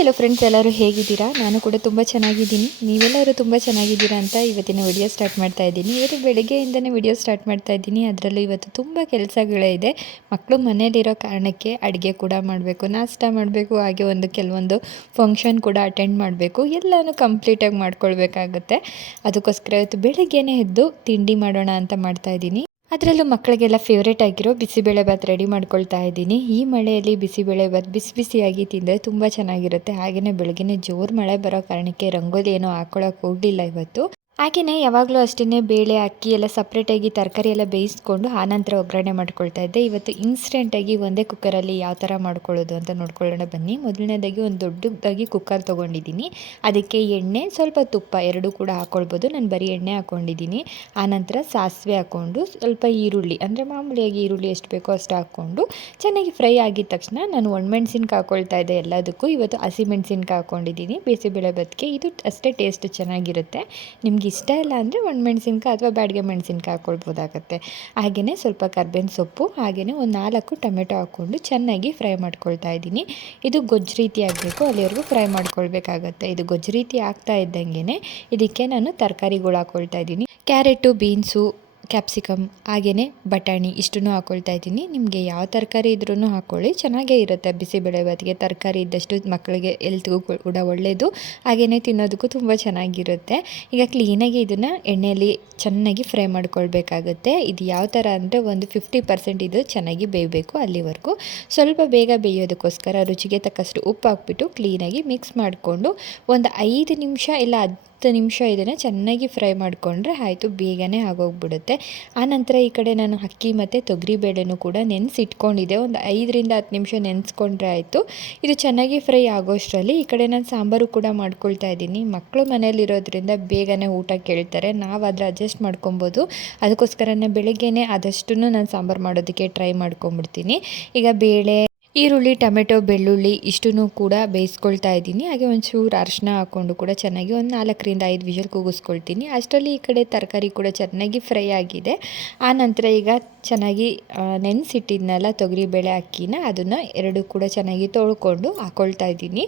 ಎಲ್ಲೋ friends ಎಲ್ಲರೂ ಹೇಗಿದ್ದೀರಾ? ನಾನು ಕೂಡ ತುಂಬ ಚೆನ್ನಾಗಿದ್ದೀನಿ. ನೀವೆಲ್ಲರೂ ತುಂಬ ಚೆನ್ನಾಗಿದ್ದೀರಾ ಅಂತ ಇವತ್ತಿನ ವಿಡಿಯೋ ಸ್ಟಾರ್ಟ್ ಮಾಡ್ತಾ ಇದ್ದೀನಿ. ಇವತ್ತು ಬೆಳಗ್ಗೆಯಿಂದನೇ ವಿಡಿಯೋ ಸ್ಟಾರ್ಟ್ ಮಾಡ್ತಾ ಇದ್ದೀನಿ. ಅದರಲ್ಲೂ ಇವತ್ತು ತುಂಬ ಕೆಲಸಗಳೇ ಇದೆ. ಮಕ್ಕಳು ಮನೇಲಿರೋ ಕಾರಣಕ್ಕೆ ಅಡುಗೆ ಕೂಡ ಮಾಡಬೇಕು, ನಾಷ್ಟ ಮಾಡಬೇಕು, ಹಾಗೆ ಒಂದು ಕೆಲವೊಂದು ಫಂಕ್ಷನ್ ಕೂಡ ಅಟೆಂಡ್ ಮಾಡಬೇಕು. ಎಲ್ಲನೂ ಕಂಪ್ಲೀಟಾಗಿ ಮಾಡ್ಕೊಳ್ಬೇಕಾಗುತ್ತೆ. ಅದಕ್ಕೋಸ್ಕರ ಇವತ್ತು ಬೆಳಗ್ಗೆನೇ ಎದ್ದು ತಿಂಡಿ ಮಾಡೋಣ ಅಂತ ಮಾಡ್ತಾ ಇದ್ದೀನಿ. ಅದರಲ್ಲೂ ಮಕ್ಕಳಿಗೆಲ್ಲ ಫೇವ್ರೇಟ್ ಆಗಿರೋ ಬಿಸಿಬೇಳೆಭಾತ್ ರೆಡಿ ಮಾಡ್ಕೊಳ್ತಾ ಇದ್ದೀನಿ. ಈ ಮಳೆಯಲ್ಲಿ ಬಿಸಿಬೇಳೆಭಾತ್ ಬಿಸಿ ಬಿಸಿಯಾಗಿ ತಿಂದರೆ ತುಂಬ ಚೆನ್ನಾಗಿರುತ್ತೆ. ಹಾಗೆಯೇ ಬೆಳಗ್ಗೆ ಜೋರು ಮಳೆ ಬರೋ ಕಾರಣಕ್ಕೆ ರಂಗೋಲಿ ಏನೋ ಹಾಕ್ಕೊಳಕ್ಕೆ ಹೋಗಲಿಲ್ಲ ಇವತ್ತು. ಹಾಗೆಯೇ ಯಾವಾಗಲೂ ಅಷ್ಟೇ ಬೇಳೆ, ಅಕ್ಕಿ ಎಲ್ಲ ಸಪ್ರೇಟಾಗಿ ತರಕಾರಿ ಎಲ್ಲ ಬೇಯಿಸ್ಕೊಂಡು ಆನಂತರ ಒಗ್ಗರಣೆ ಮಾಡ್ಕೊಳ್ತಾ ಇದ್ದೆ. ಇವತ್ತು ಇನ್ಸ್ಟೆಂಟಾಗಿ ಒಂದೇ ಕುಕ್ಕರಲ್ಲಿ ಯಾವ ಥರ ಮಾಡ್ಕೊಳ್ಳೋದು ಅಂತ ನೋಡ್ಕೊಳ್ಳೋಣ ಬನ್ನಿ. ಮೊದಲನೇದಾಗಿ ಒಂದು ದೊಡ್ಡದಾಗಿ ಕುಕ್ಕರ್ ತೊಗೊಂಡಿದ್ದೀನಿ. ಅದಕ್ಕೆ ಎಣ್ಣೆ, ಸ್ವಲ್ಪ ತುಪ್ಪ ಎರಡೂ ಕೂಡ ಹಾಕ್ಕೊಳ್ಬೋದು ನಾನು ಬರೀ ಎಣ್ಣೆ ಹಾಕ್ಕೊಂಡಿದ್ದೀನಿ ಆನಂತರ ಸಾಸಿವೆ ಹಾಕ್ಕೊಂಡು ಸ್ವಲ್ಪ ಈರುಳ್ಳಿ, ಅಂದರೆ ಮಾಮೂಲಿಯಾಗಿ ಈರುಳ್ಳಿ ಎಷ್ಟು ಬೇಕೋ ಅಷ್ಟು ಹಾಕ್ಕೊಂಡು ಚೆನ್ನಾಗಿ ಫ್ರೈ ಆಗಿದ ತಕ್ಷಣ ನಾನು ಒಣಮೆಣ್ಸಿನ್ಕಾಯಿ ಹಾಕ್ಕೊಳ್ತಾ ಇದ್ದೆ ಎಲ್ಲದಕ್ಕೂ. ಇವತ್ತು ಹಸಿಮೆಣ್ಸಿನ್ಕಾಯಿ ಹಾಕ್ಕೊಂಡಿದ್ದೀನಿ ಬೇಸಿಬೇಳೆ ಬದಕ್ಕೆ ಇದು ಅಷ್ಟೇ ಟೇಸ್ಟ್ ಚೆನ್ನಾಗಿರುತ್ತೆ. ನಿಮ್ಗೆ ಇಷ್ಟ ಇಲ್ಲ ಅಂದರೆ ಒಣಮೆಣ್ಸಿನ್ಕಾಯಿ ಅಥವಾ ಬ್ಯಾಡ್ಗೆ ಮೆಣಸಿನ್ಕಾಯಿ ಹಾಕ್ಕೊಳ್ಬೋದಾಗತ್ತೆ ಹಾಗೆಯೇ ಸ್ವಲ್ಪ ಕರ್ಬೇವಿನ ಸೊಪ್ಪು ಹಾಗೆಯೇ ಒಂದು ನಾಲ್ಕು ಟೊಮೆಟೊ ಹಾಕ್ಕೊಂಡು ಚೆನ್ನಾಗಿ ಫ್ರೈ ಮಾಡ್ಕೊಳ್ತಾ ಇದ್ದೀನಿ. ಇದು ಗೊಜ್ಜು ರೀತಿ ಆಗಬೇಕು, ಅಲ್ಲಿವರೆಗೂ ಫ್ರೈ ಮಾಡ್ಕೊಳ್ಬೇಕಾಗತ್ತೆ. ಇದು ಗೊಜ್ಜು ರೀತಿ ಆಗ್ತಾ ಇದ್ದಂಗೆ ಇದಕ್ಕೆ ನಾನು ತರಕಾರಿಗಳು ಹಾಕ್ಕೊಳ್ತಾ ಇದ್ದೀನಿ. ಕ್ಯಾರೆಟು, ಬೀನ್ಸು ಕ್ಯಾಪ್ಸಿಕಮ್ ಹಾಗೆಯೇ ಬಟಾಣಿ ಇಷ್ಟನ್ನು ಹಾಕ್ಕೊಳ್ತಾ ಇದ್ದೀನಿ. ನಿಮಗೆ ಯಾವ ತರಕಾರಿ ಇದ್ರೂ ಹಾಕ್ಕೊಳ್ಳಿ ಚೆನ್ನಾಗೇ ಇರುತ್ತೆ. ಬಿಸಿಬೇಳೆ ಬಾತಿಗೆ ತರಕಾರಿ ಇದ್ದಷ್ಟು ಮಕ್ಕಳಿಗೆ ಎಲ್ತ್ಗೂ ಕೂಡ ಒಳ್ಳೆಯದು ಹಾಗೆಯೇ ತಿನ್ನೋದಕ್ಕೂ ತುಂಬ ಚೆನ್ನಾಗಿರುತ್ತೆ. ಈಗ ಕ್ಲೀನಾಗಿ ಇದನ್ನು ಎಣ್ಣೆಯಲ್ಲಿ ಚೆನ್ನಾಗಿ ಫ್ರೈ ಮಾಡ್ಕೊಳ್ಬೇಕಾಗುತ್ತೆ. ಇದು ಯಾವ ಥರ ಅಂದರೆ ಒಂದು ಫಿಫ್ಟಿ ಪರ್ಸೆಂಟ್ ಇದು ಚೆನ್ನಾಗಿ ಬೇಯಬೇಕು ಅಲ್ಲಿವರೆಗೂ. ಸ್ವಲ್ಪ ಬೇಗ ಬೇಯೋದಕ್ಕೋಸ್ಕರ ರುಚಿಗೆ ತಕ್ಕಷ್ಟು ಉಪ್ಪು ಹಾಕ್ಬಿಟ್ಟು ಕ್ಲೀನಾಗಿ ಮಿಕ್ಸ್ ಮಾಡಿಕೊಂಡು ಒಂದು ಐದು ನಿಮಿಷ ಇಲ್ಲ ನಿಮಿಷ ಇದನ್ನು ಚೆನ್ನಾಗಿ ಫ್ರೈ ಮಾಡಿಕೊಂಡ್ರೆ ಆಯಿತು, ಬೇಗನೆ ಆಗೋಗ್ಬಿಡುತ್ತೆ. ಆನಂತರ ಈ ಕಡೆ ನಾನು ಅಕ್ಕಿ ಮತ್ತು ತೊಗರಿಬೇಳೆನೂ ಕೂಡ ನೆನೆಸಿಟ್ಕೊಂಡಿದ್ದೆ. ಒಂದು ಐದರಿಂದ ಹತ್ತು ನಿಮಿಷ ನೆನೆಸ್ಕೊಂಡ್ರೆ ಆಯಿತು. ಇದು ಚೆನ್ನಾಗಿ ಫ್ರೈ ಆಗೋಷ್ಟರಲ್ಲಿ ಈ ಕಡೆ ನಾನು ಸಾಂಬಾರು ಕೂಡ ಮಾಡ್ಕೊಳ್ತಾ ಇದ್ದೀನಿ. ಮಕ್ಕಳು ಮನೇಲಿರೋದ್ರಿಂದ ಬೇಗನೆ ಊಟ ಕೇಳ್ತಾರೆ. ನಾವು ಅದರ ಅಡ್ಜಸ್ಟ್ ಮಾಡ್ಕೊಬೋದು. ಅದಕ್ಕೋಸ್ಕರನೇ ಬೆಳಗ್ಗೆನೇ ಆದಷ್ಟು ನಾನು ಸಾಂಬಾರು ಮಾಡೋದಕ್ಕೆ ಟ್ರೈ ಮಾಡ್ಕೊಂಬಿಡ್ತೀನಿ. ಈಗ ಬೇಳೆ ಈರುಳ್ಳಿ, ಟೊಮೆಟೊ, ಬೆಳ್ಳುಳ್ಳಿ ಇಷ್ಟನ್ನು ಕೂಡ ಬೇಯಿಸ್ಕೊಳ್ತಾ ಇದ್ದೀನಿ. ಹಾಗೆ ಒಂಚೂರು ಅರಶಿನ ಹಾಕ್ಕೊಂಡು ಕೂಡ ಚೆನ್ನಾಗಿ ಒಂದು ನಾಲ್ಕರಿಂದ ಐದು ವಿಷಲ್ ಕೂಗಿಸ್ಕೊಳ್ತೀನಿ ಅಷ್ಟರಲ್ಲಿ ಈ ಕಡೆ ತರಕಾರಿ ಕೂಡ ಚೆನ್ನಾಗಿ ಫ್ರೈ ಆಗಿದೆ. ಆ ನಂತರ ಈಗ ಚೆನ್ನಾಗಿ ನೆನೆಸಿಟ್ಟಿದ್ನಲ್ಲ ತೊಗರಿಬೇಳೆ ಅಕ್ಕಿನ, ಅದನ್ನು ಎರಡು ಕೂಡ ಚೆನ್ನಾಗಿ ತೊಳ್ಕೊಂಡು ಹಾಕ್ಕೊಳ್ತಾ ಇದ್ದೀನಿ.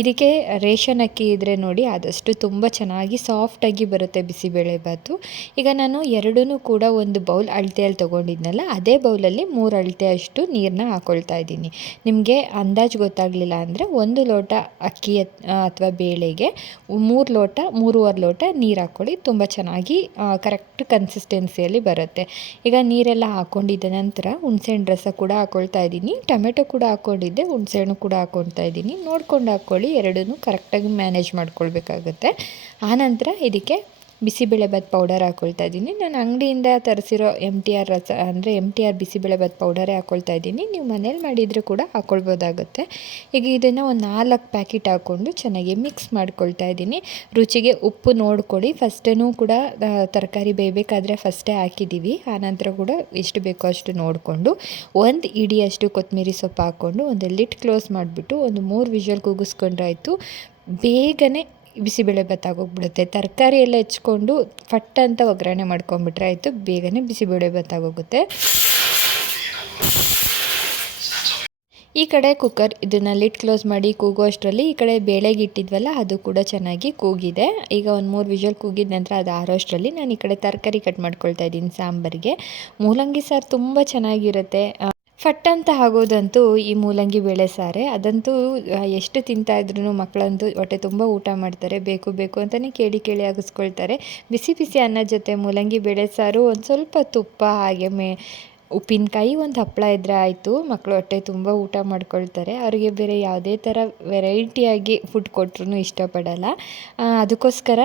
ಇದಕ್ಕೆ ರೇಷನ್ ಅಕ್ಕಿ ಇದ್ದರೆ ನೋಡಿ ಆದಷ್ಟು ತುಂಬ ಚೆನ್ನಾಗಿ ಸಾಫ್ಟಾಗಿ ಬರುತ್ತೆ ಬಿಸಿಬೇಳೆ ಬಾತು. ಈಗ ನಾನು ಎರಡೂ ಕೂಡ ಒಂದು ಬೌಲ್ ಅಳತೆಯಲ್ಲಿ ತೊಗೊಂಡಿದ್ನಲ್ಲ, ಅದೇ ಬೌಲಲ್ಲಿ ಮೂರು ಅಳತೆ ಅಷ್ಟು ನೀರನ್ನ ಹಾಕ್ಕೊಳ್ತಾ ಇದ್ದೀನಿ. ನಿಮಗೆ ಅಂದಾಜು ಗೊತ್ತಾಗಲಿಲ್ಲ ಅಂದರೆ ಒಂದು ಲೋಟ ಅಕ್ಕಿ ಅಥವಾ ಬೇಳೆಗೆ ಮೂರು ಲೋಟ, ಮೂರುವರೆ ಲೋಟ ನೀರು ಹಾಕ್ಕೊಳ್ಳಿ, ತುಂಬ ಚೆನ್ನಾಗಿ ಕರೆಕ್ಟ್ ಕನ್ಸಿಸ್ಟೆನ್ಸಿಯಲ್ಲಿ ಬರುತ್ತೆ. ಈಗ ನೀರೆಲ್ಲ ಹಾಕ್ಕೊಂಡಿದ್ದ ನಂತರ ಹುಣ್ಸೆಹಣ್ಣು ರಸ ಕೂಡ ಹಾಕ್ಕೊಳ್ತಾ ಇದ್ದೀನಿ. ಟೊಮೆಟೊ ಕೂಡ ಹಾಕ್ಕೊಂಡಿದ್ದೆ ಹುಣ್ಸೆಹಣ್ಣು ಕೂಡ ಹಾಕ್ಕೊಳ್ತಾ ಇದ್ದೀನಿ. ನೋಡ್ಕೊಂಡು ಹಾಕ್ಕೊಳ್ಳಿ ಎರಡನ್ನೂ ಕರೆಕ್ಟಾಗಿ ಮ್ಯಾನೇಜ್ ಮಾಡ್ಕೊಳ್ಬೇಕಾಗುತ್ತೆ. ಆನಂತರ ಇದಕ್ಕೆ ಬಿಸಿಬೇಳೆಭಾತ್ ಪೌಡರ್ ಹಾಕ್ಕೊಳ್ತಾ ಇದ್ದೀನಿ. ನಾನು ಅಂಗಡಿಯಿಂದ ತರಿಸಿರೋ ಎಂ ಟಿ ಆರ್ ರಸ, ಅಂದರೆ ಎಂ ಟಿ ಆರ್ ಬಿಸಿಬೇಳೆಭಾತ್ ಪೌಡರೇ ಹಾಕ್ಕೊಳ್ತಾ ಇದ್ದೀನಿ. ನೀವು ಮನೇಲಿ ಮಾಡಿದರೆ ಕೂಡ ಹಾಕ್ಕೊಳ್ಬೋದಾಗುತ್ತೆ ಈಗ ಇದನ್ನು ಒಂದು ನಾಲ್ಕು ಪ್ಯಾಕೆಟ್ ಹಾಕ್ಕೊಂಡು ಚೆನ್ನಾಗಿ ಮಿಕ್ಸ್ ಮಾಡ್ಕೊಳ್ತಾ ಇದ್ದೀನಿ. ರುಚಿಗೆ ಉಪ್ಪು ನೋಡ್ಕೊಳ್ಳಿ. ಫಸ್ಟೂ ಕೂಡ ತರಕಾರಿ ಬೇಯಬೇಕಾದ್ರೆ ಫಸ್ಟೇ ಹಾಕಿದ್ದೀವಿ. ಆನಂತರ ಕೂಡ ಎಷ್ಟು ಬೇಕೋ ಅಷ್ಟು ನೋಡಿಕೊಂಡು, ಒಂದು ಇಡಿಯಷ್ಟು ಕೊತ್ತಂಬರಿ ಸೊಪ್ಪು ಹಾಕ್ಕೊಂಡು ಒಂದು ಲಿಟ್ ಕ್ಲೋಸ್ ಮಾಡಿಬಿಟ್ಟು, ಒಂದು ಮೂರು ವಿಷಲ್ ಕೂಗಿಸ್ಕೊಂಡ್ರೆ ಆಯಿತು ಬೇಗನೆ ಬಿಸಿಬೇಳೆ ಭಾತ್ ಆಗೋಗ್ಬಿಡುತ್ತೆ ತರಕಾರಿ ಎಲ್ಲ ಹೆಚ್ಕೊಂಡು ಫಟ್ ಅಂತ ಒಗ್ಗರಣೆ ಮಾಡ್ಕೊಂಬಿಟ್ರೆ ಆಯಿತು, ಬೇಗನೆ ಬಿಸಿಬೇಳೆ ಭಾತ್ ಆಗೋಗುತ್ತೆ ಈ ಕಡೆ ಕುಕ್ಕರ್ ಇದನ್ನು ಲಿಟ್ ಕ್ಲೋಸ್ ಮಾಡಿ ಕೂಗೋ ಅಷ್ಟರಲ್ಲಿ ಈ ಕಡೆ ಬೇಳೆಗೆ ಇಟ್ಟಿದ್ವಲ್ಲ, ಅದು ಕೂಡ ಚೆನ್ನಾಗಿ ಕೂಗಿದೆ. ಈಗ ಒಂದು ಮೂರು ವಿಷಲ್ ಕೂಗಿದ ನಂತರ ಅದು ಆರೋ ಅಷ್ಟರಲ್ಲಿ ನಾನು ಈ ಕಡೆ ತರಕಾರಿ ಕಟ್ ಮಾಡ್ಕೊಳ್ತಾ ಇದ್ದೀನಿ ಸಾಂಬಾರಿಗೆ. ಮೂಲಂಗಿ ಸಾರು ತುಂಬ ಚೆನ್ನಾಗಿರುತ್ತೆ. ಫಟ್ ಅಂತ ಆಗೋದಂತೂ ಈ ಮೂಲಂಗಿ ಬೇಳೆ ಸಾರೆ. ಅದಂತೂ ಎಷ್ಟು ತಿಂತಾ ಇದ್ರೂ ಮಕ್ಕಳಂತೂ ಹೊಟ್ಟೆ ತುಂಬ ಊಟ ಮಾಡ್ತಾರೆ. ಬೇಕು ಬೇಕು ಅಂತಲೇ ಕೇಳಿ ಕೇಳಿ ಆಗಿಸ್ಕೊಳ್ತಾರೆ ಬಿಸಿ ಬಿಸಿ ಅನ್ನ ಜೊತೆ ಮೂಲಂಗಿ ಬೇಳೆ ಸಾರು ಒಂದು ಸ್ವಲ್ಪ ತುಪ್ಪ, ಹಾಗೆ ಮೇ ಉಪ್ಪಿನಕಾಯಿ ಒಂದು ಹಪ್ಪಳ ಇದ್ದರೆ ಆಯಿತು. ಮಕ್ಕಳು ಹೊಟ್ಟೆ ತುಂಬ ಊಟ ಮಾಡ್ಕೊಳ್ತಾರೆ. ಅವರಿಗೆ ಬೇರೆ ಯಾವುದೇ ಥರ ವೆರೈಟಿಯಾಗಿ ಫುಡ್ ಕೊಟ್ರೂ ಇಷ್ಟಪಡಲ್ಲ. ಅದಕ್ಕೋಸ್ಕರ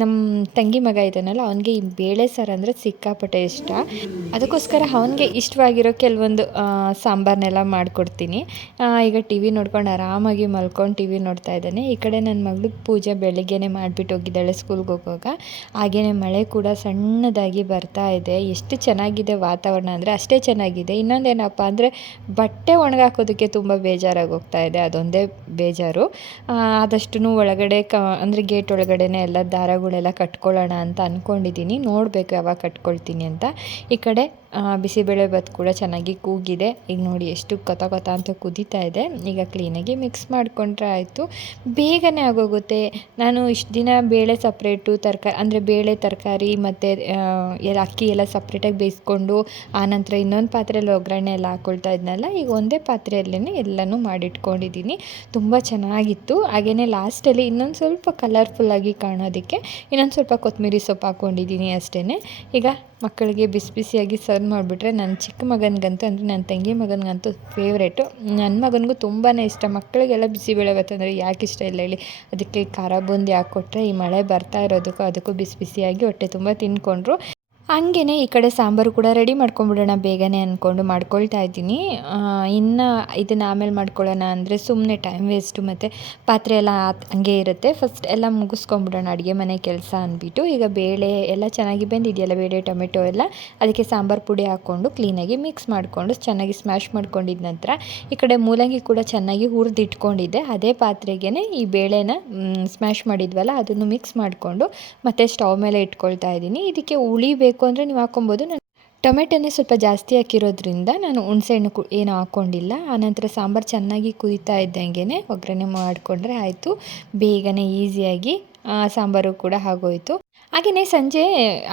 ನಮ್ಮ ತಂಗಿ ಮಗ ಇದ್ದಾನಲ್ಲ, ಅವನಿಗೆ ಈ ಬೇಳೆ ಸಾರು ಅಂದರೆ ಸಿಕ್ಕಾಪಟ್ಟೆ ಇಷ್ಟ. ಅದಕ್ಕೋಸ್ಕರ ಅವನಿಗೆ ಇಷ್ಟವಾಗಿರೋ ಕೆಲವೊಂದು ಸಾಂಬಾರನ್ನೆಲ್ಲ ಮಾಡಿಕೊಡ್ತೀನಿ. ಈಗ ಟಿ ವಿ ನೋಡ್ಕೊಂಡು ಆರಾಮಾಗಿ ಮಲ್ಕೊಂಡು ಟಿ ವಿ ನೋಡ್ತಾ ಇದ್ದಾನೆ. ಈ ಕಡೆ ನನ್ನ ಮಗಳು ಪೂಜೆ ಬೆಳಗ್ಗೆನೇ ಮಾಡಿಬಿಟ್ಟು ಹೋಗಿದ್ದಾಳೆ ಸ್ಕೂಲ್ಗೆ ಹೋಗುವಾಗ. ಹಾಗೆಯೇ ಮಳೆ ಕೂಡ ಸಣ್ಣದಾಗಿ ಬರ್ತಾ ಇದೆ. ಎಷ್ಟು ಚೆನ್ನಾಗಿದೆ ವಾತಾವರಣ ಅಂದರೆ ಅಷ್ಟೇ ಚೆನ್ನಾಗಿದೆ. ಇನ್ನೊಂದೇನಪ್ಪ ಅಂದರೆ ಬಟ್ಟೆ ಒಣಗಾಕೋದಕ್ಕೆ ತುಂಬ ಬೇಜಾರಾಗಿ ಹೋಗ್ತಾ ಇದೆ. ಅದೊಂದೇ ಬೇಜಾರು. ಆದಷ್ಟು ಒಳಗಡೆ ಕ, ಅಂದರೆ ಗೇಟ್ ಒಳಗಡೆ ಎಲ್ಲ ದಾರಗಳೆಲ್ಲ ಕಟ್ಕೊಳ್ಳೋಣ ಅಂತ ಅಂದ್ಕೊಂಡಿದ್ದೀನಿ ನೋಡಬೇಕು ಯಾವಾಗ ಕಟ್ಕೊಳ್ತೀನಿ ಅಂತ. ಈ ಕಡೆ ಬಿಸಿಬೇಳೆಭಾತ್ ಕೂಡ ಚೆನ್ನಾಗಿ ಕೂಗಿದೆ. ಈಗ ನೋಡಿ ಎಷ್ಟು ಕೊತ ಕೊತ ಅಂತ ಕುದೀತಾ ಇದೆ. ಈಗ ಕ್ಲೀನಾಗಿ ಮಿಕ್ಸ್ ಮಾಡಿಕೊಂಡ್ರೆ ಆಯಿತು. ಬೇಗನೆ ಆಗೋಗುತ್ತೆ. ನಾನು ಇಷ್ಟು ದಿನ ಬೇಳೆ ಸಪ್ರೇಟು ತರಕಾರಿ ಅಂದರೆ ಬೇಳೆ ತರಕಾರಿ ಮತ್ತು ಎಲ್ಲ ಅಕ್ಕಿ ಎಲ್ಲ ಸಪ್ರೇಟಾಗಿ ಬೇಯಿಸ್ಕೊಂಡು ಆನಂತರ ಇನ್ನೊಂದು ಪಾತ್ರೆಯಲ್ಲಿ ಒಗ್ಗರಣೆ ಎಲ್ಲ ಹಾಕ್ಕೊಳ್ತಾ ಇದ್ನಲ್ಲ, ಈಗ ಒಂದೇ ಪಾತ್ರೆಯಲ್ಲೇ ಎಲ್ಲನೂ ಮಾಡಿಟ್ಕೊಂಡಿದ್ದೀನಿ. ತುಂಬ ಚೆನ್ನಾಗಿತ್ತು. ಹಾಗೆಯೇ ಲಾಸ್ಟಲ್ಲಿ ಇನ್ನೊಂದು ಸ್ವಲ್ಪ ಕಲರ್ಫುಲ್ಲಾಗಿ ಕಾಣೋದಕ್ಕೆ, ಇನ್ನೊಂದು ಸ್ವಲ್ಪ ಕೊತ್ತಂಬರಿ ಸೊಪ್ಪು ಹಾಕ್ಕೊಂಡಿದ್ದೀನಿ ಅಷ್ಟೇ ಈಗ ಮಕ್ಕಳಿಗೆ ಬಿಸಿ ಬಿಸಿಯಾಗಿ ಸರ್ವ್ ಮಾಡಿಬಿಟ್ರೆ ನನ್ನ ಚಿಕ್ಕ ಮಗನಿಗಂತೂ, ಅಂದರೆ ನನ್ನ ತಂಗಿ ಮಗನಿಗಂತೂ ಫೇವ್ರೇಟು ನನ್ನ ಮಗನಿಗೂ ತುಂಬಾ ಇಷ್ಟ. ಮಕ್ಕಳಿಗೆಲ್ಲ ಬಿಸಿಬೇಳೆಭಾತ್ ಅಂದರೆ ಯಾಕೆ ಇಷ್ಟ ಇಲ್ಲ ಹೇಳಿ. ಅದಕ್ಕೆ ಖಾರ ಬೂಂದಿ ಹಾಕ್ಕೊಟ್ರೆ ಈ ಮಳೆ ಬರ್ತಾ ಇರೋದಕ್ಕೂ, ಅದಕ್ಕೂ ಬಿಸಿ ಬಿಸಿಯಾಗಿ ಹೊಟ್ಟೆ ತುಂಬ ತಿಂದ್ಕೊಂಡ್ರು ಹಂಗೇ ಈ ಕಡೆ ಸಾಂಬಾರು ಕೂಡ ರೆಡಿ ಮಾಡ್ಕೊಂಬಿಡೋಣ, ಬೇಗನೆ ಅಂದ್ಕೊಂಡು ಮಾಡ್ಕೊಳ್ತಾ ಇದ್ದೀನಿ. ಇನ್ನು ಇದನ್ನು ಆಮೇಲೆ ಮಾಡ್ಕೊಳ್ಳೋಣ ಅಂದರೆ ಸುಮ್ಮನೆ ಟೈಮ್ ವೇಸ್ಟು ಮತ್ತು ಪಾತ್ರೆ ಎಲ್ಲ ಹಂಗೆ ಇರುತ್ತೆ. ಫಸ್ಟ್ ಎಲ್ಲ ಮುಗಿಸ್ಕೊಂಬಿಡೋಣ ಅಡುಗೆ ಮನೆ ಕೆಲಸ ಅಂದ್ಬಿಟ್ಟು. ಈಗ ಬೇಳೆ ಎಲ್ಲ ಚೆನ್ನಾಗಿ ಬೆಂದಿದೆಯಲ್ಲ, ಬೇಳೆ, ಟೊಮೆಟೊ ಎಲ್ಲ, ಅದಕ್ಕೆ ಸಾಂಬಾರು ಪುಡಿ ಹಾಕ್ಕೊಂಡು ಕ್ಲೀನಾಗಿ ಮಿಕ್ಸ್ ಮಾಡಿಕೊಂಡು ಚೆನ್ನಾಗಿ ಸ್ಮ್ಯಾಶ್ ಮಾಡ್ಕೊಂಡಿದ್ದ ನಂತರ ಈ ಕಡೆ ಮೂಲಂಗಿ ಕೂಡ ಚೆನ್ನಾಗಿ ಹುರಿದಿಟ್ಕೊಂಡಿದ್ದೆ. ಅದೇ ಪಾತ್ರೆಗೆ ಈ ಬೇಳೆನ ಸ್ಮ್ಯಾಶ್ ಮಾಡಿದ್ವಲ್ಲ, ಅದನ್ನು ಮಿಕ್ಸ್ ಮಾಡಿಕೊಂಡು ಮತ್ತೆ ಸ್ಟವ್ ಮೇಲೆ ಇಟ್ಕೊಳ್ತಾ ಇದ್ದೀನಿ. ಇದಕ್ಕೆ ಉಳಿಬೇಕು ಬೇಕು ಅಂದರೆ ನೀವು ಹಾಕೊಬೋದು ನಾನು ಟೊಮೆಟೊನೇ ಸ್ವಲ್ಪ ಜಾಸ್ತಿ ಹಾಕಿರೋದ್ರಿಂದ ನಾನು ಹುಣಸೆಹಣ್ಣು ಕು ಏನು ಹಾಕ್ಕೊಂಡಿಲ್ಲ. ಆನಂತರ ಸಾಂಬಾರು ಚೆನ್ನಾಗಿ ಕುದೀತಾ ಇದ್ದಂಗೆ ಒಗ್ಗರಣೆ ಮಾಡಿಕೊಂಡ್ರೆ ಆಯಿತು. ಬೇಗನೆ ಈಸಿಯಾಗಿ ಸಾಂಬಾರು ಕೂಡ ಆಗೋಯಿತು. ಹಾಗೆಯೇ ಸಂಜೆ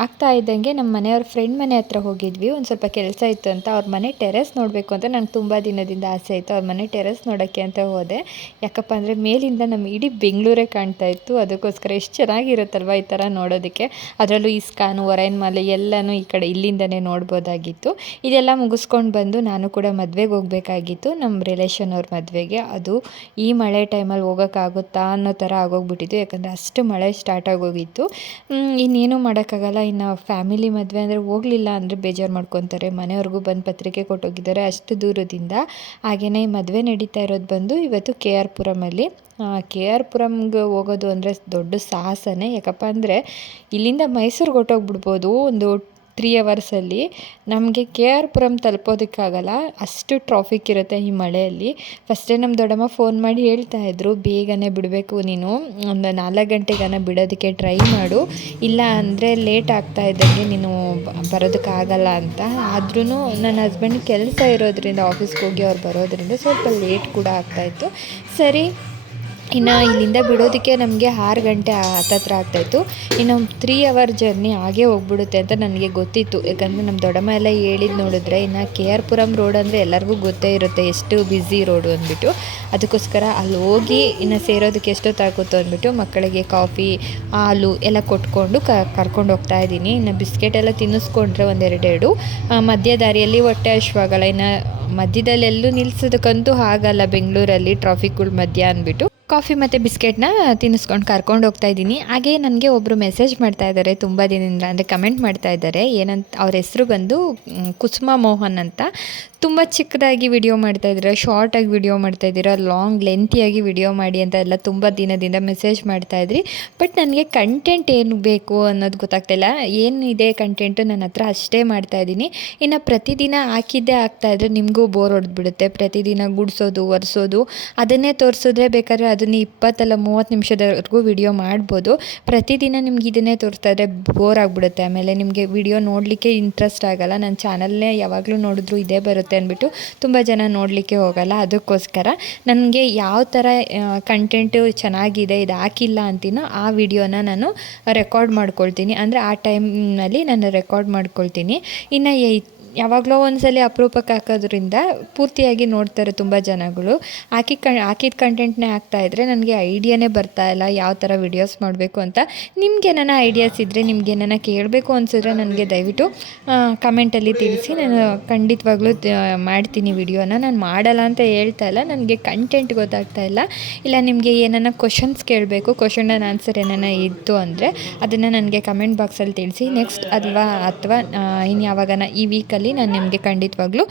ಆಗ್ತಾ ಇದ್ದಂಗೆ ನಮ್ಮ ಮನೆಯವ್ರ ಫ್ರೆಂಡ್ ಮನೆ ಹತ್ರ ಹೋಗಿದ್ವಿ. ಒಂದು ಸ್ವಲ್ಪ ಕೆಲಸ ಇತ್ತು ಅಂತ ಅವ್ರ ಮನೆ ಟೆರೆಸ್ ನೋಡಬೇಕು ಅಂತ ನಂಗೆ ತುಂಬ ದಿನದಿಂದ ಆಸೆ ಇತ್ತು. ಅವ್ರ ಮನೆ ಟೆರೆಸ್ ನೋಡೋಕ್ಕೆ ಅಂತ ಹೋದೆ. ಯಾಕಪ್ಪ ಅಂದರೆ ಮೇಲಿಂದ ನಮ್ಮ ಇಡೀ ಬೆಂಗಳೂರೇ ಕಾಣ್ತಾ ಇತ್ತು. ಅದಕ್ಕೋಸ್ಕರ ಎಷ್ಟು ಚೆನ್ನಾಗಿರುತ್ತಲ್ವ ಈ ಥರ ನೋಡೋದಕ್ಕೆ. ಅದರಲ್ಲೂ ಇಸ್ಕಾನು ಒರೈನ್ ಮಾಲೆ ಎಲ್ಲನೂ ಈ ಕಡೆ ಇಲ್ಲಿಂದನೇ ನೋಡ್ಬೋದಾಗಿತ್ತು. ಇದೆಲ್ಲ ಮುಗಿಸ್ಕೊಂಡು ಬಂದು ನಾನು ಕೂಡ ಮದುವೆಗೆ ಹೋಗಬೇಕಾಗಿತ್ತು. ನಮ್ಮ ರಿಲೇಷನ್ ಅವ್ರ ಮದುವೆಗೆ. ಅದು ಈ ಮಳೆ ಟೈಮಲ್ಲಿ ಹೋಗೋಕ್ಕಾಗುತ್ತಾ ಅನ್ನೋ ಥರ ಆಗೋಗ್ಬಿಟ್ಟಿತ್ತು. ಯಾಕಂದರೆ ಅಷ್ಟು ಮಳೆ ಸ್ಟಾರ್ಟ್ ಆಗೋಗಿತ್ತು. ಇನ್ನೇನು ಮಾಡೋಕ್ಕಾಗಲ್ಲ. ಇನ್ನು ಫ್ಯಾಮಿಲಿ ಮದುವೆ ಅಂದರೆ ಹೋಗಲಿಲ್ಲ ಅಂದರೆ ಬೇಜಾರು ಮಾಡ್ಕೊತಾರೆ. ಮನೆಯವ್ರಿಗೂ ಬಂದು ಪತ್ರಿಕೆ ಕೊಟ್ಟೋಗಿದ್ದಾರೆ ಅಷ್ಟು ದೂರದಿಂದ. ಹಾಗೆಯೇ ಮದುವೆ ನಡೀತಾ ಇರೋದು ಬಂದು ಇವತ್ತು ಕೆ ಆರ್ ಪುರಮಲ್ಲಿ ಕೆ ಆರ್ ಪುರಮ್ಗೆ ಹೋಗೋದು ಅಂದರೆ ದೊಡ್ಡ ಸಾಹಸನೇ. ಯಾಕಪ್ಪ ಅಂದರೆ ಇಲ್ಲಿಂದ ಮೈಸೂರಿಗೆ ಹೊಟ್ಟೋಗ್ಬಿಡ್ಬೋದು ಒಂದು ತ್ರೀ ಅವರ್ಸಲ್ಲಿ ನಮಗೆ ಕೆ ಆರ್ ಪುರಂ ತಲುಪೋದಕ್ಕಾಗಲ್ಲ, ಅಷ್ಟು ಟ್ರಾಫಿಕ್ ಇರುತ್ತೆ ಈ ಮಳೆಯಲ್ಲಿ. ಫಸ್ಟೇ ನಮ್ಮ ದೊಡ್ಡಮ್ಮ ಫೋನ್ ಮಾಡಿ ಹೇಳ್ತಾ ಇದ್ರು, ಬೇಗನೆ ಬಿಡಬೇಕು ನೀನು, ಒಂದು ನಾಲ್ಕು ಗಂಟೆಗನ ಬಿಡೋದಕ್ಕೆ ಟ್ರೈ ಮಾಡು. ಇಲ್ಲ ಅಂದರೆ ಲೇಟ್ ಆಗ್ತಾ ಇದ್ದಂಗೆ ನೀನು ಬರೋದಕ್ಕಾಗಲ್ಲ ಅಂತ. ಆದ್ರೂ ನನ್ನ ಹಸ್ಬೆಂಡ್ ಕೆಲಸ ಇರೋದ್ರಿಂದ ಆಫೀಸ್ಗೆ ಹೋಗಿ ಅವ್ರು ಬರೋದ್ರಿಂದ ಸ್ವಲ್ಪ ಲೇಟ್ ಕೂಡ ಆಗ್ತಾಯಿತ್ತು ಸರಿ ಇನ್ನು ಇಲ್ಲಿಂದ ಬಿಡೋದಕ್ಕೆ ನಮಗೆ ಆರು ಗಂಟೆ ಹತ್ತತ್ರ ಆಗ್ತಾಯಿತ್ತು. ಇನ್ನು ತ್ರೀ ಅವರ್ ಜರ್ನಿ ಹಾಗೇ ಹೋಗ್ಬಿಡುತ್ತೆ ಅಂತ ನನಗೆ ಗೊತ್ತಿತ್ತು. ಯಾಕಂದರೆ ನಮ್ಮ ದೊಡ್ಡಮ್ಮ ಎಲ್ಲ ಹೇಳಿದ್ ನೋಡಿದ್ರೆ ಇನ್ನು ಕೆ ಆರ್ ಪುರಂ ರೋಡ್ ಅಂದರೆ ಎಲ್ಲರಿಗೂ ಗೊತ್ತೇ ಇರುತ್ತೆ ಎಷ್ಟು ಬ್ಯುಸಿ ರೋಡು ಅಂದ್ಬಿಟ್ಟು. ಅದಕ್ಕೋಸ್ಕರ ಅಲ್ಲಿ ಹೋಗಿ ಇನ್ನು ಸೇರೋದಕ್ಕೆ ಎಷ್ಟೊತ್ತಾಗುತ್ತೋ ಅಂದ್ಬಿಟ್ಟು ಮಕ್ಕಳಿಗೆ ಕಾಫಿ ಹಾಲು ಎಲ್ಲ ಕೊಟ್ಕೊಂಡು ಕರ್ಕೊಂಡು ಹೋಗ್ತಾ ಇದ್ದೀನಿ. ಇನ್ನು ಬಿಸ್ಕೆಟ್ ಎಲ್ಲ ತಿನ್ನಿಸ್ಕೊಂಡ್ರೆ ಒಂದೆರಡೆರಡು ಮಧ್ಯ ದಾರಿಯಲ್ಲಿ ಹೊಟ್ಟೆ ಹಶ್ವಾಗಲ್ಲ. ಇನ್ನು ಮಧ್ಯದಲ್ಲೆಲ್ಲೂ ನಿಲ್ಲಿಸೋದಕ್ಕಂತೂ ಆಗಲ್ಲ ಬೆಂಗಳೂರಲ್ಲಿ ಟ್ರಾಫಿಕ್ಗಳ ಮಧ್ಯ ಅಂದ್ಬಿಟ್ಟು. ಕಾಫಿ ಮತ್ತು ಬಿಸ್ಕೆಟ್ನ ತಿನ್ನಿಸ್ಕೊಂಡು ಕರ್ಕೊಂಡು ಹೋಗ್ತಾ ಇದ್ದೀನಿ. ಹಾಗೆ ನನಗೆ ಒಬ್ಬರು ಮೆಸೇಜ್ ಮಾಡ್ತಾ ಇದ್ದಾರೆ ತುಂಬ ದಿನದಿಂದ, ಅಂದರೆ ಕಮೆಂಟ್ ಮಾಡ್ತಾ ಇದ್ದಾರೆ. ಏನಂತ, ಅವ್ರ ಹೆಸರು ಬಂದು ಕುಸುಮ ಮೋಹನ್ ಅಂತ. ತುಂಬ ಚಿಕ್ಕದಾಗಿ ವಿಡಿಯೋ ಮಾಡ್ತಾಯಿದ್ದೀರ ಶಾರ್ಟಾಗಿ ವಿಡಿಯೋ ಮಾಡ್ತಾಯಿದ್ದೀರ ಲಾಂಗ್ ಲೆಂತಿಯಾಗಿ ವಿಡಿಯೋ ಮಾಡಿ ಅಂತ ಎಲ್ಲ ತುಂಬ ದಿನದಿಂದ ಮೆಸೇಜ್ ಮಾಡ್ತಾಯಿದ್ರಿ ಬಟ್ ನನಗೆ ಕಂಟೆಂಟ್ ಏನು ಬೇಕು ಅನ್ನೋದು ಗೊತ್ತಾಗ್ತಾಯಿಲ್ಲ ಏನಿದೆ ಕಂಟೆಂಟು ನನ್ನ ಹತ್ರ ಅಷ್ಟೇ ಮಾಡ್ತಾಯಿದ್ದೀನಿ ಇನ್ನು ಪ್ರತಿದಿನ ಹಾಕಿದ್ದೇ ಆಗ್ತಾಯಿದ್ರೆ ನಿಮಗೂ ಬೋರ್ ಹೊಡೆದ್ಬಿಡುತ್ತೆ. ಪ್ರತಿದಿನ ಗುಡಿಸೋದು, ಒರೆಸೋದು, ಅದನ್ನೇ ತೋರಿಸಿದ್ರೆ ಬೇಕಾದ್ರೆ ಅದನ್ನು ಇಪ್ಪತ್ತಲ್ಲ ಮೂವತ್ತು ನಿಮಿಷದವರೆಗೂ ವಿಡಿಯೋ ಮಾಡ್ಬೋದು. ಪ್ರತಿದಿನ ನಿಮ್ಗೆ ಇದನ್ನೇ ತೋರ್ತಾ ಇದ್ರೆ ಬೋರ್ ಆಗಿಬಿಡುತ್ತೆ. ಆಮೇಲೆ ನಿಮಗೆ ವಿಡಿಯೋ ನೋಡಲಿಕ್ಕೆ ಇಂಟ್ರೆಸ್ಟ್ ಆಗೋಲ್ಲ. ನನ್ನ ಚಾನಲ್ನೇ ಯಾವಾಗಲೂ ನೋಡಿದ್ರು ಇದೇ ಬರುತ್ತೆ ಅಂದ್ಬಿಟ್ಟು ತುಂಬ ಜನ ನೋಡಲಿಕ್ಕೆ ಹೋಗಲ್ಲ. ಅದಕ್ಕೋಸ್ಕರ ನನಗೆ ಯಾವ ಥರ ಕಂಟೆಂಟು ಚೆನ್ನಾಗಿದೆ, ಇದು ಹಾಕಿಲ್ಲ ಅಂತೀನೋ ಆ ವಿಡಿಯೋನ ನಾನು ರೆಕಾರ್ಡ್ ಮಾಡ್ಕೊಳ್ತೀನಿ. ಅಂದರೆ ಆ ಟೈಮ್ನಲ್ಲಿ ನಾನು ರೆಕಾರ್ಡ್ ಮಾಡ್ಕೊಳ್ತೀನಿ. ಇನ್ನು ಯಾವಾಗಲೋ ಒಂದ್ಸಲಿ ಅಪರೂಪಕ್ಕೆ ಹಾಕೋದ್ರಿಂದ ಪೂರ್ತಿಯಾಗಿ ನೋಡ್ತಾರೆ ತುಂಬ ಜನಗಳು. ಹಾಕಿ ಕ ಹಾಕಿದ ಕಂಟೆಂಟ್ನೇ ಇದ್ದರೆ ನನಗೆ ಐಡಿಯಾನೇ ಬರ್ತಾ ಇಲ್ಲ, ಯಾವ ಥರ ವಿಡಿಯೋಸ್ ಮಾಡಬೇಕು ಅಂತ. ನಿಮ್ಗೆ ಏನಾನ ಐಡಿಯಾಸ್ ಇದ್ದರೆ ನಿಮ್ಗೆ ಏನಾನ ಕೇಳಬೇಕು ಅನಿಸಿದ್ರೆ ನನಗೆ ದಯವಿಟ್ಟು ಕಮೆಂಟಲ್ಲಿ ತಿಳಿಸಿ. ನಾನು ಖಂಡಿತವಾಗ್ಲೂ ಮಾಡ್ತೀನಿ ವಿಡಿಯೋನ ನಾನು ಮಾಡಲ್ಲ ಅಂತ ಹೇಳ್ತಾ ಇಲ್ಲ. ನನಗೆ ಕಂಟೆಂಟ್ ಗೊತ್ತಾಗ್ತಾ ಇಲ್ಲ. ಇಲ್ಲ, ನಿಮಗೆ ಏನನ್ನ ಕ್ವಶನ್ಸ್ ಕೇಳಬೇಕು ಕ್ವಶನ್ ಆನ್ಸರ್ ಏನನ್ನ ಇತ್ತು ಅಂದರೆ, ಅದನ್ನು ನನಗೆ ಕಮೆಂಟ್ ಬಾಕ್ಸಲ್ಲಿ ತಿಳಿಸಿ. ನೆಕ್ಸ್ಟ್ ಅಥವಾ ಅಥವಾ ಇನ್ನು ಯಾವಾಗನ ಈ ವೀಕಲ್ಲಿ ನಾನು ನಿಮಗೆ ಖಂಡಿತವಾಗ್ಲೂ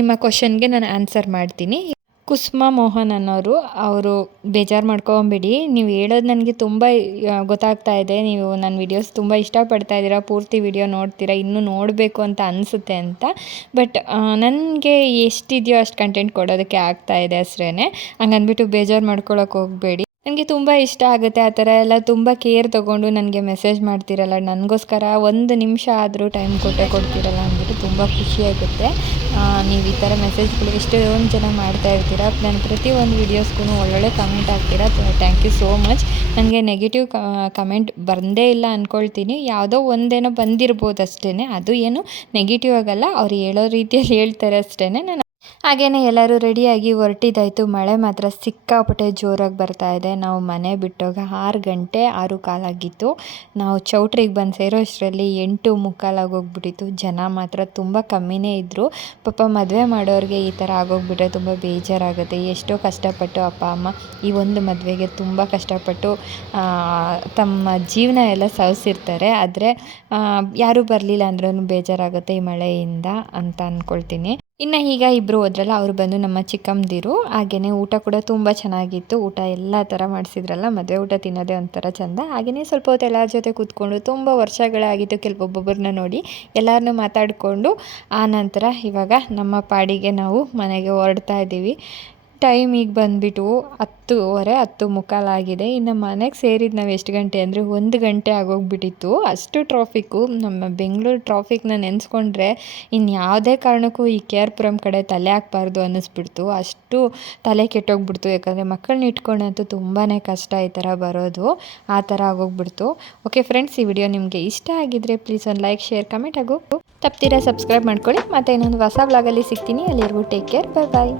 ನಿಮ್ಮ ಕ್ವಶನ್ಗೆ ನಾನು ಆನ್ಸರ್ ಮಾಡ್ತೀನಿ. ಕುಸುಮ ಮೋಹನ್ ಅನ್ನೋರು, ಅವರು ಬೇಜಾರು ಮಾಡ್ಕೊಬೇಡಿ. ನೀವು ಹೇಳೋದು ನನಗೆ ತುಂಬ ಗೊತ್ತಾಗ್ತಾ ಇದೆ. ನೀವು ನನ್ನ ವಿಡಿಯೋಸ್ ತುಂಬ ಇಷ್ಟಪಡ್ತಾ ಇದ್ದೀರಾ, ಪೂರ್ತಿ ವಿಡಿಯೋ ನೋಡ್ತೀರಾ, ಇನ್ನೂ ನೋಡಬೇಕು ಅಂತ ಅನಿಸುತ್ತೆ ಅಂತ. ಬಟ್ ನನಗೆ ಎಷ್ಟಿದೆಯೋ ಅಷ್ಟು ಕಂಟೆಂಟ್ ಕೊಡೋದಕ್ಕೆ ಆಗ್ತಾ ಇದೆ ಅಷ್ಟೇ ಹಂಗನ್ಬಿಟ್ಟು ಬೇಜಾರು ಮಾಡ್ಕೊಳಕ್ಕೆ ಹೋಗಬೇಡಿ. ನನಗೆ ತುಂಬ ಇಷ್ಟ ಆಗುತ್ತೆ ಆ ಥರ ಎಲ್ಲ ತುಂಬ ಕೇರ್ ತೊಗೊಂಡು ನನಗೆ ಮೆಸೇಜ್ ಮಾಡ್ತಿರಲ್ಲ. ನನಗೋಸ್ಕರ ಒಂದು ನಿಮಿಷ ಆದರೂ ಟೈಮ್ ಕೊಟ್ಟೆ ಕೊಡ್ತಿರಲ್ಲ ಅಂದ್ಬಿಟ್ಟು ತುಂಬ ಖುಷಿಯಾಗುತ್ತೆ ನೀವು ಈ ಥರ ಮೆಸೇಜ್ಗಳು ಎಷ್ಟೊಂದು ಜನ ಮಾಡ್ತಾ ಇರ್ತೀರ. ನಾನು ಪ್ರತಿಯೊಂದು ವೀಡಿಯೋಸ್ಗೂ ಒಳ್ಳೊಳ್ಳೆ ಕಮೆಂಟ್ ಹಾಕ್ತೀರಾ. Thank you so much. ನನಗೆ ನೆಗೆಟಿವ್ ಕಮೆಂಟ್ ಬಂದೇ ಇಲ್ಲ ಅಂದ್ಕೊಳ್ತೀನಿ ಯಾವುದೋ ಒಂದೇನೋ ಬಂದಿರ್ಬೋದು ಅಷ್ಟೇ ಅದು ಏನು ನೆಗೆಟಿವ್ ಆಗಲ್ಲ. ಅವ್ರು ಹೇಳೋ ರೀತಿಯಲ್ಲಿ ಹೇಳ್ತಾರೆ ಅಷ್ಟೇ ನಾನು ಹಾಗೆಯೇ ಎಲ್ಲರೂ ರೆಡಿಯಾಗಿ ಹೊರಟಿದ್ದಾಯಿತು. ಮಳೆ ಮಾತ್ರ ಸಿಕ್ಕಾಪಟ್ಟೆ ಜೋರಾಗಿ ಬರ್ತಾ ಇದೆ. ನಾವು ಮನೆ ಬಿಟ್ಟೋಗ ಆರು ಗಂಟೆ ಆರು ಕಾಲಾಗಿತ್ತು. ನಾವು ಚೌಟ್ರಿಗೆ ಬಂದು ಸೇರೋ ಅಷ್ಟರಲ್ಲಿ ಎಂಟು ಮುಕ್ಕಾಲಾಗೋಗ್ಬಿಟ್ಟಿತ್ತು ಜನ ಮಾತ್ರ ತುಂಬ ಕಮ್ಮಿನೇ ಇದ್ದರು ಪಾಪ ಮದುವೆ ಮಾಡೋರಿಗೆ ಈ ಥರ ಆಗೋಗ್ಬಿಟ್ರೆ ತುಂಬ ಬೇಜಾರಾಗುತ್ತೆ. ಎಷ್ಟೋ ಕಷ್ಟಪಟ್ಟು ಅಪ್ಪ, ಅಮ್ಮ ಈ ಒಂದು ಮದುವೆಗೆ ತುಂಬ ಕಷ್ಟಪಟ್ಟು ತಮ್ಮ ಜೀವನ ಎಲ್ಲ ಸವಿಸಿರ್ತಾರೆ. ಆದರೆ ಯಾರೂ ಬರಲಿಲ್ಲ ಅಂದ್ರೂ ಬೇಜಾರಾಗುತ್ತೆ ಈ ಮಳೆಯಿಂದ ಅಂತ ಅಂದ್ಕೊಳ್ತೀನಿ ಇನ್ನು ಈಗ ಇಬ್ಬರು ಹೋದ್ರಲ್ಲ, ಅವರು ಬಂದು ನಮ್ಮ ಚಿಕ್ಕಮ್ಮದಿರು. ಹಾಗೆಯೇ ಊಟ ಕೂಡ ತುಂಬ ಚೆನ್ನಾಗಿತ್ತು. ಊಟ ಎಲ್ಲ ಥರ ಮಾಡಿಸಿದ್ರಲ್ಲ, ಮದುವೆ ಊಟ ತಿನ್ನೋದೇ ಒಂಥರ ಚೆಂದ. ಹಾಗೆಯೇ ಸ್ವಲ್ಪ ಹೊತ್ತು ಎಲ್ಲರ ಜೊತೆ ಕೂತ್ಕೊಂಡು ತುಂಬ ವರ್ಷಗಳಾಗಿತ್ತು ಕೆಲವೊಬ್ಬೊಬ್ಬರನ್ನ ನೋಡಿ ಎಲ್ಲರನ್ನೂ ಮಾತಾಡಿಕೊಂಡು, ಆ ನಂತರ ಇವಾಗ ನಮ್ಮ ಪಾಡಿಗೆ ನಾವು ಮನೆಗೆ ಹೊರಡ್ತಾ ಇದ್ದೀವಿ. ಟೈಮ್ ಈಗ ಬಂದುಬಿಟ್ಟು ಹತ್ತುವರೆ, ಹತ್ತು ಮುಕ್ಕಾಲಾಗಿದೆ ಇನ್ನು ಮನೆಗೆ ಸೇರಿದ್ದು ನಾವು ಎಷ್ಟು ಗಂಟೆ ಅಂದರೆ ಒಂದು ಗಂಟೆ ಆಗೋಗ್ಬಿಟ್ಟಿತ್ತು. ಅಷ್ಟು ಟ್ರಾಫಿಕ್ಕು ನಮ್ಮ ಬೆಂಗಳೂರು ಟ್ರಾಫಿಕ್ನ ನೆನೆಸ್ಕೊಂಡ್ರೆ ಇನ್ನು ಯಾವುದೇ ಕಾರಣಕ್ಕೂ ಈ ಕೆ ಆರ್ ಪುರಂ ಕಡೆ ತಲೆ ಹಾಕ್ಬಾರ್ದು ಅನ್ನಿಸ್ಬಿಡ್ತು. ಅಷ್ಟು ತಲೆ ಕೆಟ್ಟೋಗ್ಬಿಡ್ತು. ಯಾಕಂದರೆ ಮಕ್ಕಳನ್ನ ಇಟ್ಕೊಂಡಂತೂ ತುಂಬಾ ಕಷ್ಟ ಈ ಥರ ಬರೋದು. ಆ ಥರ ಆಗೋಗ್ಬಿಡ್ತು. ಓಕೆ ಫ್ರೆಂಡ್ಸ್ ಈ ವಿಡಿಯೋ ನಿಮಗೆ ಇಷ್ಟ ಆಗಿದ್ರೆ ಪ್ಲೀಸ್ ಒಂದು ಲೈಕ್ ಶೇರ್ ಕಮೆಂಟ್ ಆಗೋ ತಪ್ತೀರಾ ಸಬ್ಸ್ಕ್ರೈಬ್ ಮಾಡ್ಕೊಳ್ಳಿ. ಮತ್ತು ಇನ್ನೊಂದು ಹೊಸ ಬ್ಲಾಗಲ್ಲಿ ಸಿಗ್ತೀನಿ. ಅಲ್ಲಿವರೆಗೂ ಟೇಕ್ ಕೇರ್ ಬೈ ಬಾಯ್